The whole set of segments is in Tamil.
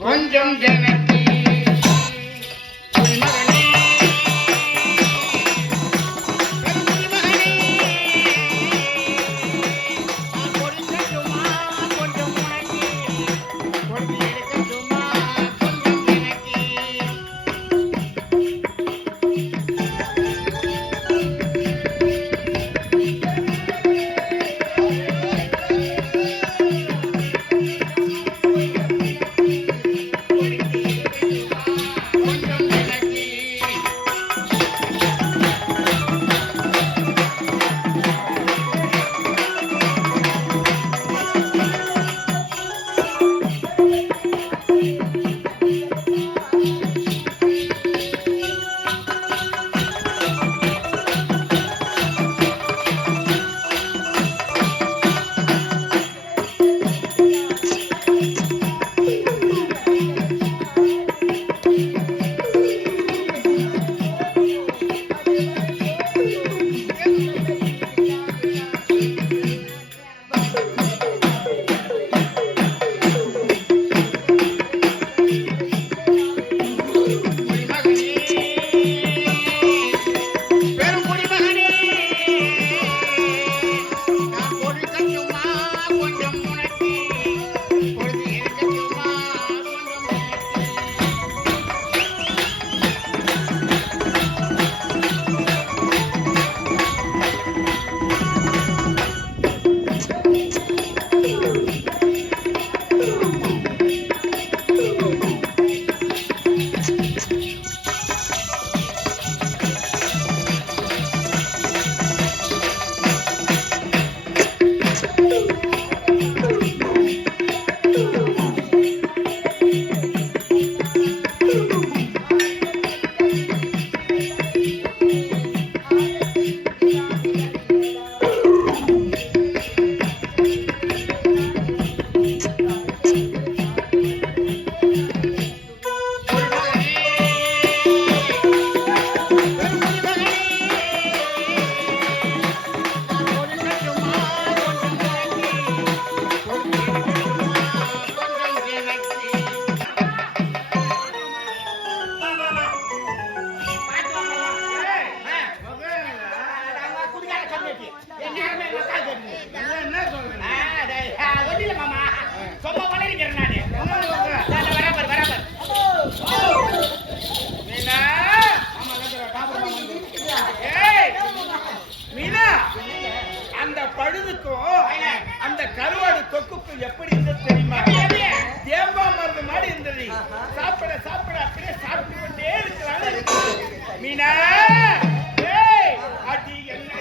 கொஞ்சம் ஜனக்கி அந்த பழுதுக்கும் அந்த கருவாடு தொக்குக்கும் எப்படி இருந்தது தெரியுமா? தேவா மருந்து மாதிரி இருந்தது. சாப்பிட சாப்பிட அப்படியே சாப்பிட்டு கொண்டே இருக்கிறாங்க. மீனா அடி என்ன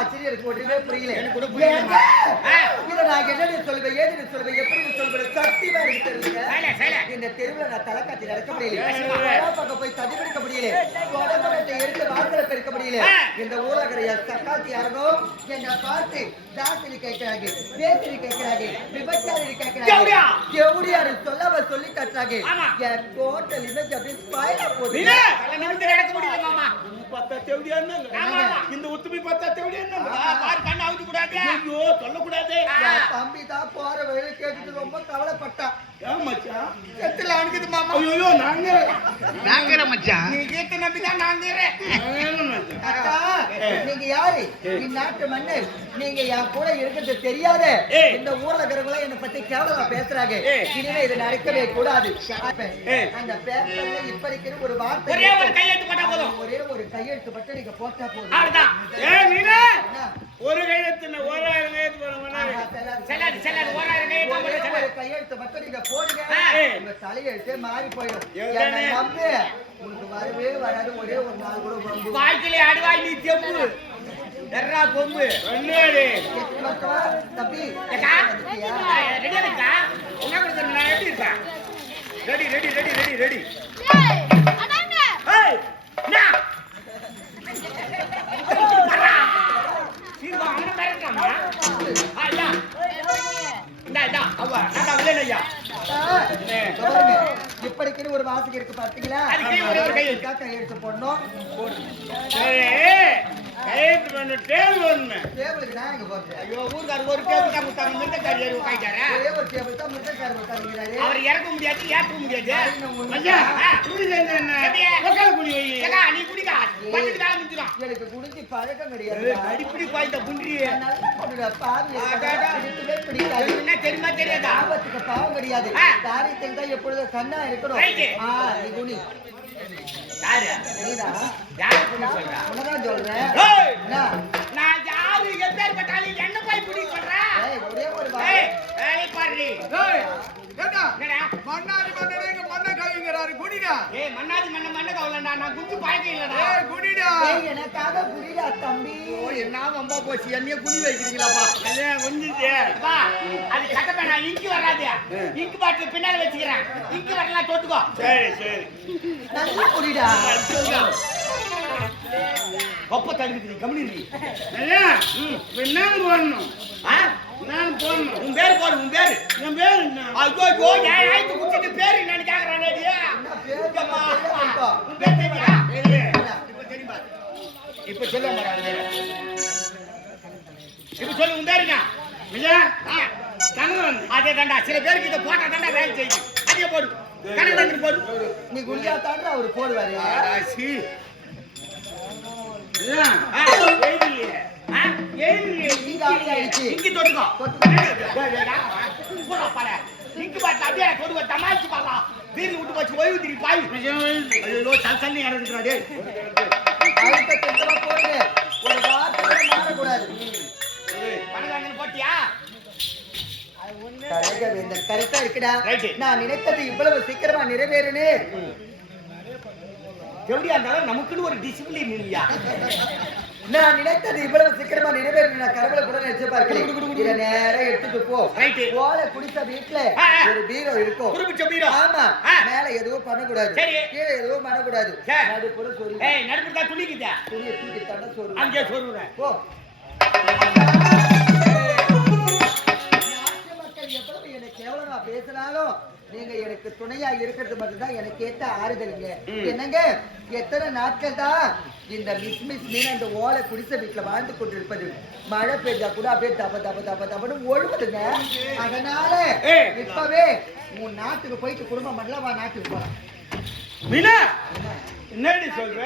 ஆச்சரியம் ஒன்றுமே புரியல. இதை நான் என்ன சொல்லுவேன், ஏது சொல்லுவேன், எப்படி சொல்லுவேன், சத்தியமா இருக்கு தெரியல. இந்த தெருவுல நான் தலை காட்டி நடக்க முடியல, பக்கம் போய் தடி பிடிக்க முடியல, உடம்பத்தை எடுத்து வாசலை பெருக்க முடியல. இந்த ஊரகரைய சக்காத்தி யாரோ என்னை பார்த்து தாசிரி கேட்கிறாங்க, பேசிரி கேட்கிறாங்க, விபச்சாரி கேட்கிறாங்க, எவ்வளியாரு சொல்லாம சொல்லி கட்டுறாங்க. என் டோட்டல் இமேஜ் அப்படி ஸ்பாயில் போகுது. நடக்க முடியல மாமா. பார்த்தா தேவடியா இந்த உத்துமி பார்த்தா தேவடியா கண்ணு அவுத்து கூடாது. ஐயோ சொல்லக்கூடாது. தம்பி தான் போற வழியில கேட்டுட்டு ரொம்ப கவலைப்பட்டான். மச்சான் செத்துல அனுக்குது மாமா. ஐயோ நாங்க மச்சான் நீ கேட்ட நம்பிதான் நாங்க. நீங்க யாரு? இந்நாட்டு மன்னர். நீங்க என் கூட இருக்கிறது தெரியாத இந்த ஊர்ல இருக்கிறவங்க என்ன பத்தி கேவலமா பேசுறாங்க. இனிமே இது நடக்கவே கூடாது. அந்த பேப்பர்ல இப்படிக்கு ஒரு வார்த்தை, ஒரே ஒரு கையெழுத்து போட்டா போதும். ஒரே ஒரு கையெழுத்து மட்டும் நீங்க போட்டா போதும். அவ்வளவுதான். ஒரு கையெழுத்து 1000 கையெழுத்து கையெழுத்து மட்டும் நீங்க போடுங்க. உங்க தலையெழுத்தே மாறி போயிடும். உங்களுக்கு வரவே வராது. ஒரே ஒரு நாள் கூட வாழ்க்கையிலே அடிவாய் நீ தெம்பு எர்ரா கொம்பு தம்பி ரெடியா இருக்கா? என்ன கொடுக்குற நான் எப்படி இருக்கா? Ready ready ready ready ready. இப்படிக்கு ஒரு வாசகம் இருக்கு பாத்தீங்களா? கையெழுத்து போடணும். கையெழுத்து பண்ண டேபிள் ஒண்ணு. டேபிளுக்கு தான் எங்க போறது? ஐயோ ஊர்காரர் ஒரு டேபிள் தான் முட்டாங்க. முட்டக்காரி ஏறி உட்கார்ந்தாரே. ஒரே ஒரு டேபிள் தான் முட்டக்காரி உட்கார்ந்தாரே. அவர் இறக்க முடியாது, ஏற்ற முடியாது. ஐயா குடிங்க என்ன? உட்கார குடி வை. ஏகா நீ குடிடா. பக்கத்துல தான் நிக்குறான். எனக்கு குடிச்சி பழக்கம் கிடையாது. அடிப்படி பாய்ந்த புண்டி. நல்லா போடுடா பாவி. இதுவே பிடிக்காது. என்ன தெரியுமா தெரியாதா? ஆபத்துக்கு பாவம் கிடையாது. தாரியத்தில் தான் எப்பொழுதும் கண்ணா இருக்கணும். நீ குடி. யாரு? நீடா. யாரு குடி சொல்றா? உனதான் சொல்றேன். ஏய் நான் யாரு எப்பேர் பட்டாலி என்ன போய் குடி சொல்றா? ஏய் ஒரே ஒரு வா. ஏய் பாரு. ஏய் ஏடா மன்னாதி மன்னரேங்க மன்ன காய்ங்கறாரு குடிடா. ஏய் மன்னாதி மன்ன கவலடா. நான் குடி பாய்க்க இல்லடா. ஏய் குடிடா. ஏய் எனக்காக குடிடா தம்பி. என்ன வம்பா போச்சு. என்னைய குடி வைக்கிறீங்களாப்பா? அதே குடிஞ்சே. அப்பா அது கட்டப்ப நான் இங்க வராதே. இங்க பாட்டில் பின்னால வெச்சிக்கிறேன். இங்க வரலாம் தொட்டுக்கோ. சரி சரி. நல்லா குடிடா. கொப்ப தடுக்குது கம்மினி. ஐயா என்ன போடணும்? நான் போடணும். உன் பேர் போடு. உன் பேர் என் பேர் என்ன? ஐயோ ஐயோ ஏய் ஆயிட்டு குடிச்சிட்டு பேர் என்னன்னு கேக்குறானே நீ. என்ன பேர் அம்மா கேக்குறா? உன் பேர் தெரியா? இப்ப தெரியுமா? இப்ப சொல்ல மாட்டாங்க. இப்ப சொல்லு உன் பேர் என்ன? ஐயா கனகன். அதே தாண்டா சில பேருக்கு இத போட்டா தாண்டா வேலை செய்யுது. அதே போடு. கனகன் போடு. நீ குடியா தாண்டா அவர் போடுவாரு. ஆசி ஐயா ஏய் இங்க ஆயிடுச்சு. இங்க தொட்டுக்கோ. போடா பால. இங்க பாத்து அப்படியே தொடுவ தமாச்சு பாலா. வீதி விட்டு போச்சு ஓய்வு திரி பாய். ஐயோ சல்சல்னி இறங்குறா டேய். அடுத்த தெந்தமா போடுங்க. ஒரு வார்த்தை கூட மாற கூடாது. பணவாங்கன்னு போட்டியா? கரெக்டா இருக்குடா. நான் நினைத்தது இவ்வளவு சீக்கிரமா நிறைவேறுனே. எப்படியா இருந்தாலும் நமக்குன்னு ஒரு டிசிப்ளின் இல்லையா? நான் நினைத்தது இவ்வளவு சீக்கிரமா நிறைவேறுன கடவுளை கூட நினைச்சு பார்க்கிறேன். இத நேரா எடுத்துட்டு போ. ஓலை குடிச்ச வீட்டுல ஒரு பீரோ இருக்கும். குறிப்பிட்ட பீரோ. ஆமா. மேல எதுவும் பண்ணக்கூடாது. கீழே எதுவும் பண்ணக்கூடாது. நடுப்புற சொரு. ஏய் நடுப்புற துணிக்குதா? துணியை தூக்கி தண்ட சொரு. அங்கே சொருறேன். போ. நாட்டு மக்கள் எவ்வளவு எனக்கு கேவலமா பேசினாலும் நீங்க எனக்கு துணையா இருக்கிறது மட்டும்தான் எனக்கு ஏத்த ஆறுதலுங்க. என்னங்க எத்தனை நாட்கள் தான் இந்த மிஸ் மீன் அந்த ஓலை குடிசை வீட்டுல வாழ்ந்து கொண்டிருப்பது. மழை பெய்தா கூட அப்படியே தப தப தப தபன்னு ஒழுகுதுங்க. அதனால இப்பவே உன் நாட்டுக்கு போயிட்டு குடும்பம் பண்ணலாம். வா நாட்டுக்கு போலாம். மீனா என்னடி சொல்ற?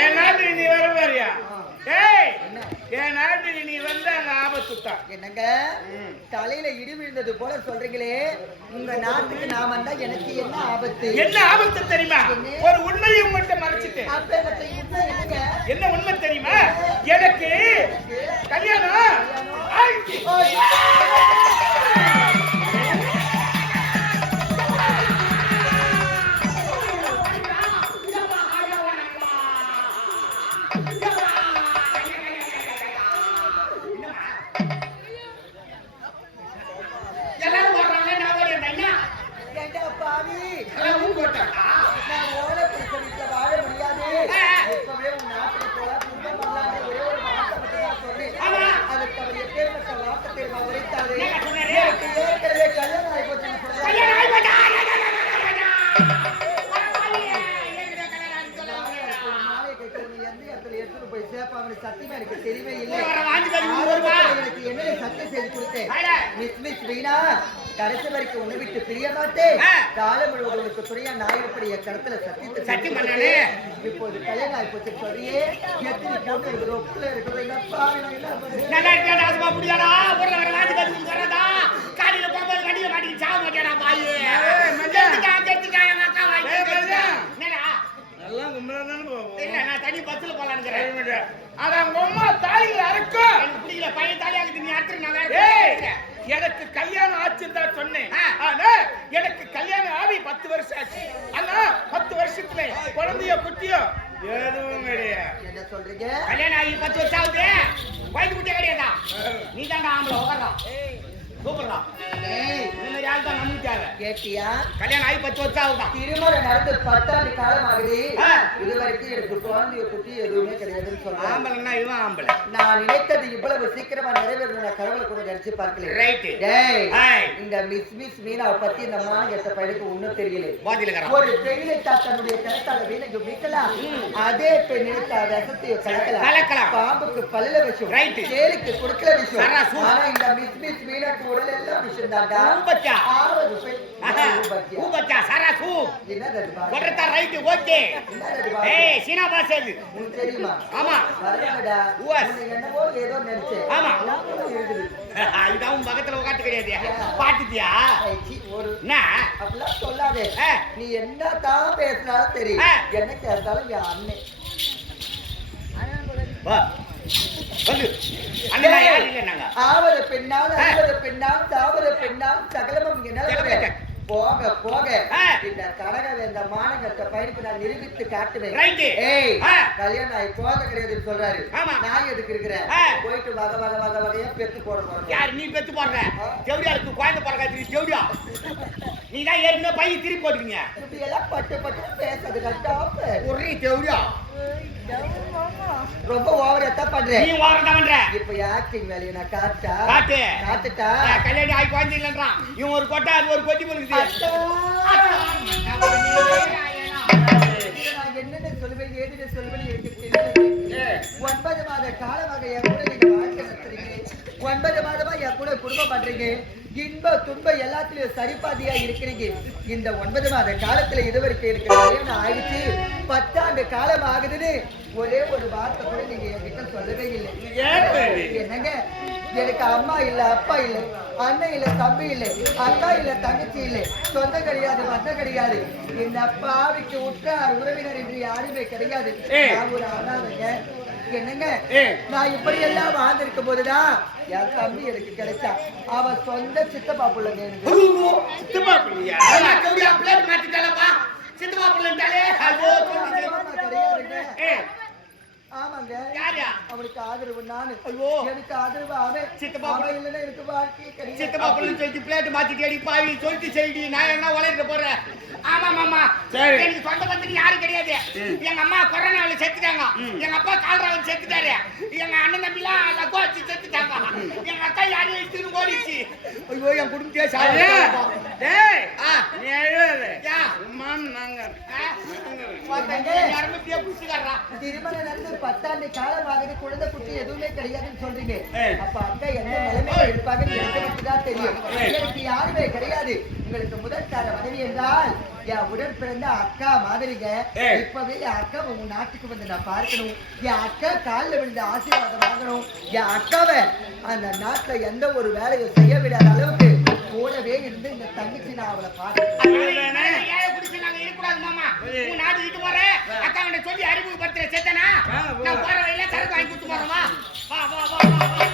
என் நாட்டுக்கு நீ வர பாரியா? ஏய் என் நாட்டுக்கு நீ வந்தா அங்க ஆபத்துட்டா. என்னங்க தலையில இடி விழுந்தது போல சொல்றீங்களே. உங்க நாட்டுக்கு நான் வந்தா எனக்கு என்ன ஆபத்து? என்ன ஆபத்து தெரியுமா? ஒரு உண்மையை உங்கள்கிட்ட மறைச்சிட்டேன். என்ன உண்மை தெரியுமா? எனக்கு கல்யாணம் ஆயிடுச்சு. ஏப்பா அவனுக்கு சத்தியமா எனக்கு தெரியவே இல்லை. வர வாந்தி கழுவி வருவா. எனக்கு என்ன சத்தியம் செய்து கொடுத்தேன். மிஸ் வீணா கடைசி வரைக்கும் உன்னை விட்டு பிரிய மாட்டேன். காலம் முழுவதும் உனக்கு துணையா நான் இப்படி என் கடத்துல சத்தியம் பண்ணானே. இப்போது கல்யாணம் ஆகி போச்சு சொல்றியே. எத்தனை போட்டு இருக்குது ஒப்புல இருக்குது என்னப்பா என்ன பண்ணுறது? நல்லா இருக்கா டாஸ்மா புடியாடா. ஊர்ல வர வாந்தி கழுவி வரதா. காலையில போகும்போது வண்டியில மாட்டிட்டு சாவ மாட்டியாடா பாய். செத்துட்டா எங்க அக்கா வாங்கி. என்னடா எல்லாம் கும்பலா தானே போவோம். இல்ல நான் தனி பஸ்ல போலாம்ங்கறேன். அட உங்க அம்மா தாலில அறுக்கு. எனக்கு பிடிக்கல பழைய தாலியாக்கு நீ அறுத்து நான் வேற. எனக்கு கல்யாணம் ஆச்சுன்னு தான் சொன்னேன். ஆனா எனக்கு கல்யாணம் ஆகி 10 வருஷம் ஆச்சு. ஆனா 10 வருஷத்துல குழந்தையோ குட்டியோ எதுவும் கிடையாது. என்ன சொல்றீங்க? கல்யாணம் ஆகி 10 வருஷம் ஆகுது. குழந்தை குட்டியே கிடையாதா? நீ தான்டா ஆம்பளை உட்கார்றா. கூப்பிடுறா. இந்த யார் தான் நமக்கு தேவை. கேட்டியா? கல்யாணம் ஆகி 10 வருஷம் ஆகுதா? திருமணம் நடந்து 10 ஆண்டு காலம் ஆகுது. இதுவரைக்கும் எனக்கு குழந்தைய குட்டி எதுவுமே கிடையாதுன்னு சொல்றேன். ஆம்பளைன்னா இவன் ஆம்பளை. நான் நினைத்தது இவ்வளவு சீக்கிரமா நிறைவேறும் நான் கடவுளை கூட நினைச்சு பார்க்கல. ரைட். இந்த மிஸ் மீனாவை பத்தி இந்த மாநிலத்தை பையனுக்கு ஒண்ணும் தெரியல. பாதிலக்கறா. ஒரு பெண்ணை தன்னுடைய கரத்தால வீணைக்கு விக்கலாம். அதே பெண்ணை விஷத்தை கலக்கலாம். பாம்புக்கு பல்ல விஷம். ரைட். சேலுக்கு குடுக்கல விஷம். சராசு. ஆனா இந்த மிஸ் மீனாக்கு உடல் எல்லாம் விஷம் தான்டா. ஊபச்சா. ஊபச்சா சராசு. என்னது பா? கொறட்டா ரைட் ஓகே. என்னது பா? ஏய் சீனா பாஸ் அது. உங்களுக்கு தெரியுமா? ஆமா. வரலடா. ஊஸ். நீ என்னவோ ஏதோ நினைச்சே. ஆமா. இருக்குது. இதான் உன் பக்கத்துல உட்கார்ந்து கிடையாது. பாத்துட்டியா? ஒரு என்ன? அப்படிலாம் சொல்லாதே. நீ என்னதான் பேசினாலும் சரி. என்ன கேட்டாலும் என் அண்ணன். வா. வந்து. அண்ணா யார் இல்ல நாங்க. ஆவத பெண்ணால் ஆவத பெண்ணால் தாவத பெண்ணால் சகலமும் என்ன போக போக இந்த கனகவேந்த மானங்கட்ட பையனுக்கு நான் நிரூபித்து காட்டுவேன். ஏய் கல்யாணம் ஆகி போக கிடையாதுன்னு சொல்றாரு. நான் எதுக்கு இருக்கிறேன்? போயிட்டு வகையா பெத்து போட போறேன். யார் நீ பெத்து போடுற? ஜெவுடியாளுக்கு குழந்தை பிறக்காது ஜெவுடியா. நீ தான் ஏற்கனவே பையன் திருப்பி போட்டுக்கீங்க. இப்படி எல்லாம் பட்டு பட்டு பேசாது டாப். ஒரே ஜெவுடியா. ரொம்ப ஓவரா தான் பண்றேன். நீ ஓவரா தான் பண்ற. இப்ப ஆக்டிங் வேலைய நான் காட்டா. காட்டுட்டா. கல்யாணம் ஆகி குழந்தை இல்லன்றான். இவன் ஒரு கொட்டை அது ஒரு கொட்டி போடுது. என்னென்ன சொல்லுவேன் ஏதுன்னு சொல்லுவேன் எனக்கு தெரியல. 9 மாத காலமாக என் கூட நீங்க வாழ்க்கை நடத்துறீங்க. 9 மாதமா என் கூட குடும்பம் பண்றீங்க. இன்ப துன்ப எல்லாத்துலயும் சரிபாதியா இருக்கிறீங்க. இந்த 9 மாத காலத்துல இதுவரைக்கும் எனக்கு கல்யாணம் ஆயிடுச்சு. 10 ஆண்டு காலம் ஆகுதுன்னு ஒரே ஒரு வார்த்தை கூட நீங்க என்கிட்ட சொல்லவே இல்லை. என்னங்க எனக்கு அம்மா இல்ல அப்பா இல்ல அண்ணன் இல்ல தம்பி இல்ல அக்கா இல்ல தங்கச்சி இல்ல சொந்தம் கிடையாது மத்த கிடையாது. இந்த அப்பாவிக்கு உற்றார் உறவினர் என்று யாருமே கிடையாது. நான் ஒரு அனாதைங்க. என்னங்க நான் இப்படி எல்லாம் வாழ்ந்திருக்கும் போதுதான் என் தம்பி எனக்கு கிடைச்சா. அவன் சொந்த சித்தப்பா பிள்ளைங்க. சித்தப்பா பிள்ளையா? சித்தப்பா பிள்ளைட்டாலே ஆமாங்க. யாரா? அவனுக்கு ஆதரவு நானு. ஐயோ எனக்கு ஆதரவு அவன். சித்தப்பா இல்லைன்னா எனக்கு வாழ்க்கையே கிடையாது. சித்தப்பா பிள்ளைன்னு சொல்லிட்டு பிளேட் மாத்திட்டு அடி பாவி சொல்லிட்டு செய்டி நான் என்ன உழைக்க போறேன். ஆமா மாமா எனக்கு சொந்த பந்தத்துக்கு யாரும் கிடையாது. எங்க அம்மா கொரோனாவில செத்துட்டாங்க. எங்க அப்பா கால்ராவில் செத்துட்டாரு. எங்க அண்ணன் தம்பிலாம் லக்கோ வச்சு செத்துட்டாங்க. எங்க அக்கா யாரையும் இழுத்துன்னு ஓடிச்சு. ஐயோ என் குடும்பத்தையே சாவு. டேய் நீ எழுது யா மாம் நாங்க யாருமே பியே புடிச்சுக்கறா. திருமணம் நடந்து 10 ஆண்டு காலம் ஆகுது. குழந்தை குட்டி எதுவுமே கிடையாதுன்னு சொல்றீங்க. அப்ப அக்கா என்ன நிலைமையில இருப்பாங்கன்னு எனக்கு தான் தெரியும். எனக்கு யாருமே கிடையாது. உங்களுக்கு முதல் கால மனைவி என்றால் என் உடன் பிறந்த அக்கா மாதிரிங்க. இப்பவே என் அக்கா உங்க நாட்டுக்கு வந்து நான் பார்க்கணும். என் அக்கா காலில் விழுந்த ஆசீர்வாதம் வாங்கணும். என் அக்காவை அந்த நாட்டுல எந்த ஒரு வேலையை செய்ய விடாத அளவுக்கு கூடவே இருந்து இந்த தங்கச்சி நான் அவளை பார்க்கணும். சொல்லி அறிமுகப்படுத்துற சேத்தனா நான் போற வழியில சரக்கு வாங்கி கொடுத்து போறோமா. வா வா வா வா